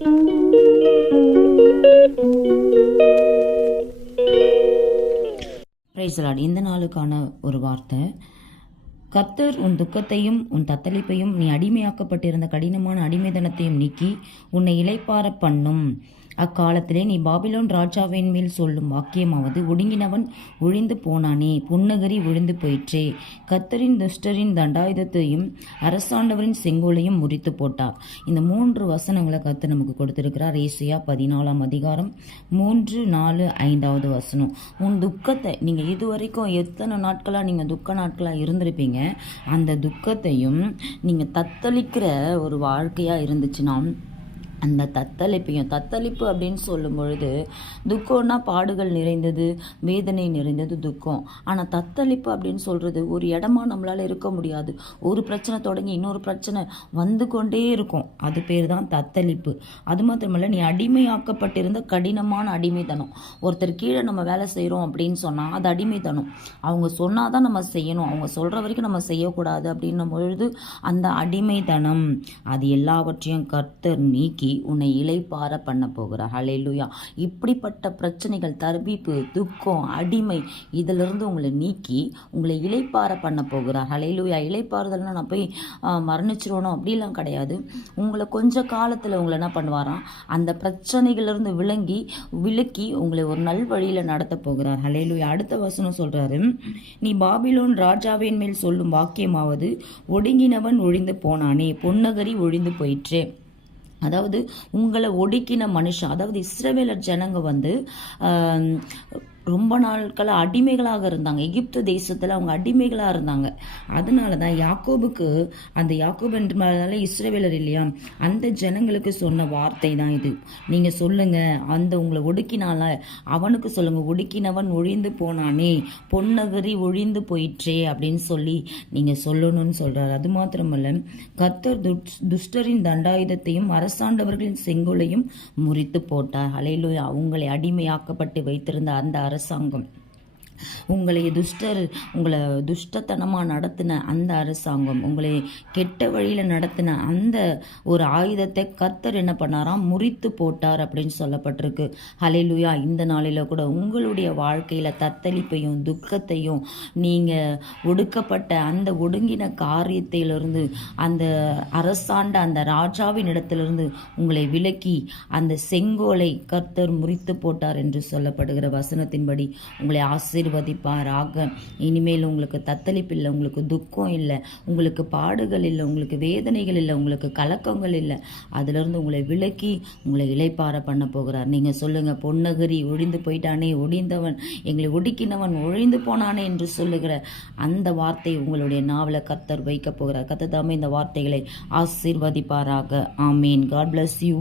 Praise the Lord. இந்த நாளுக்கான ஒரு வார்த்தை, கர்த்தர் உன் துக்கத்தையும் உன் தத்தளிப்பையும் நீ அடிமையாக்கப்பட்டிருந்த கடினமான அடிமைத்தனத்தையும் நீக்கி உன்னை இளைப்பார பண்ணும். அக்காலத்திலே நீ பாபிலோன் ராஜாவின் மேல் சொல்லும் வாக்கியமாவது, ஒடுங்கினவன் ஒழிந்து போனானே, புன்னகரி ஒழிந்து போயிற்றே. கர்த்தரின் துஷ்டரின் தண்டாயுதத்தையும் அரசாண்டவரின் செங்கோலையும் முறித்து போட்டார். இந்த 3 வசனங்களை கர்த்தர் நமக்கு கொடுத்திருக்கிறார். ஏசாயா 14ஆம் அதிகாரம் 3, 4, 5வது வசனம். உன் துக்கத்தை நீங்கள் இதுவரைக்கும் எத்தனை நாட்களாக நீங்கள் துக்க நாட்களாக இருந்திருப்பீங்க, அந்த துக்கத்தையும் நீங்கள் தத்தளிக்கிற ஒரு வாழ்க்கையாக இருந்துச்சுன்னா அந்த தத்தளிப்பு அப்படின்னு சொல்லும் பொழுது, துக்கம்னா பாடுகள் நிறைந்தது, வேதனை நிறைந்தது துக்கம். ஆனால் தத்தளிப்பு அப்படின்னு சொல்கிறது ஒரு இடமா நம்மளால் இருக்க முடியாது. ஒரு பிரச்சனை தொடங்கி இன்னொரு பிரச்சனை வந்து கொண்டே இருக்கும். அது பேர் தான் தத்தளிப்பு. அது மாத்திரமல்ல, நீ அடிமையாக்கப்பட்டிருந்த கடினமான அடிமைத்தனம். ஒருத்தர் கீழே நம்ம வேலை செய்கிறோம் அப்படின்னு சொன்னால் அது அடிமைத்தனம். அவங்க சொன்னால் தான் நம்ம செய்யணும், அவங்க சொல்கிற வரைக்கும் நம்ம செய்யக்கூடாது அப்படின்னும் பொழுது அந்த அடிமைத்தனம், அது எல்லாவற்றையும் கர்த்தர் நீக்கி உன்னை இளைப்பார பண்ண போகிறார். ஹல்லேலூயா. இப்படிப்பட்ட பிரச்சனைகள், தர்பிப்பு, துக்கம், அடிமை, இதிலிருந்து உங்களை நீக்கி உங்களை இளைப்பார பண்ண போகிறார். ஹல்லேலூயா. இளைப்பாறுதல்னா நான் போய் மரணிச்சிடணும் அப்படிலாம் கிடையாது. உங்களை கொஞ்ச காலத்தில் உங்களை என்ன பண்ணுவாராம், அந்த பிரச்சனைகளிலிருந்து விலக்கி உங்களை ஒரு நல் வழியில் நடத்த போகிறார். ஹல்லேலூயா. அடுத்த வசனம் சொல்றாரு, நீ பாபிலோன் ராஜாவின் மேல் சொல்லும் வாக்கியமாவது, ஒடுங்கினவன் ஒழிந்து போனானே, பொன்னகரி ஒழிந்து போயிற்றே. அதாவது உங்களை ஒடுக்கின மனுஷன், அதாவது இஸ்ரவேலர் ஜனங்க ரொம்ப நாட்களாக அடிமைகளாக இருந்தாங்க. எகிப்து தேசத்தில் அவங்க அடிமைகளாக இருந்தாங்க. அதனால தான் யாக்கோபுக்கு, அந்த யாக்கோபு என்றாலே இஸ்ரவேலர் இல்லையா, அந்த ஜனங்களுக்கு சொன்ன வார்த்தை தான் இது. நீங்கள் சொல்லுங்கள், அந்த உங்களை ஒடுக்கினால அவனுக்கு சொல்லுங்கள், ஒடுக்கினவன் ஒழிந்து போனானே, பொன்னகரி ஒழிந்து போயிற்றே அப்படின்னு சொல்லி நீங்கள் சொல்லணும்னு சொல்கிறார். அது மாத்திரமல்ல, கர்த்தர் துஷ்டரின் தண்டாயுதத்தையும் அரசாண்டவர்களின் செங்கோலையும் முறித்து போட்டார். ஹல்லேலூயா. உங்களை அடிமையாக்கப்பட்டு வைத்திருந்த அந்த அரசாங்கம், உங்களை துஷ்டத்தனமாக நடத்தின அந்த அரசாங்கம், உங்களை கெட்ட வழியில் நடத்தின அந்த ஒரு ஆயுதத்தை கர்த்தர் என்ன பண்ணாராம், முறித்து போட்டார் அப்படின்னு சொல்லப்பட்டிருக்கு. ஹல்லேலூயா. இந்த நாளில் கூட உங்களுடைய வாழ்க்கையில் தத்தளிப்பையும் துக்கத்தையும், நீங்கள் ஒடுக்கப்பட்ட அந்த ஒடுங்கின காரியத்திலிருந்து, அந்த அரசாண்ட அந்த ராஜாவின் இடத்திலிருந்து உங்களை விலக்கி அந்த செங்கோலை கர்த்தர் முறித்து போட்டார் என்று சொல்லப்படுகிற வசனத்தின்படி உங்களை ஆசீர்வதிப்பாராக. இனிமேல் உங்களுக்கு தத்தளிப்பு இல்லை, உங்களுக்கு துக்கம் இல்லை, உங்களுக்கு பாடுகள் இல்லை, உங்களுக்கு வேதனைகள் இல்லை, உங்களுக்கு கலக்கங்கள் இல்லை. அதிலிருந்து உங்களை விலக்கி உங்களை இளைப்பார பண்ண போகிறார். நீங்கள் சொல்லுங்கள், பொன்னகரி ஒழிந்து போயிட்டானே, ஒழிந்தவன், எங்களை ஒடுக்கினவன் ஒழிந்து போனானே என்று சொல்லுகிற அந்த வார்த்தை உங்களுடைய நாவல கர்த்தர் வைக்க போகிறார். கர்த்தர் தாமே இந்த வார்த்தைகளை ஆசீர்வதிப்பாராக. ஆமீன். God bless you.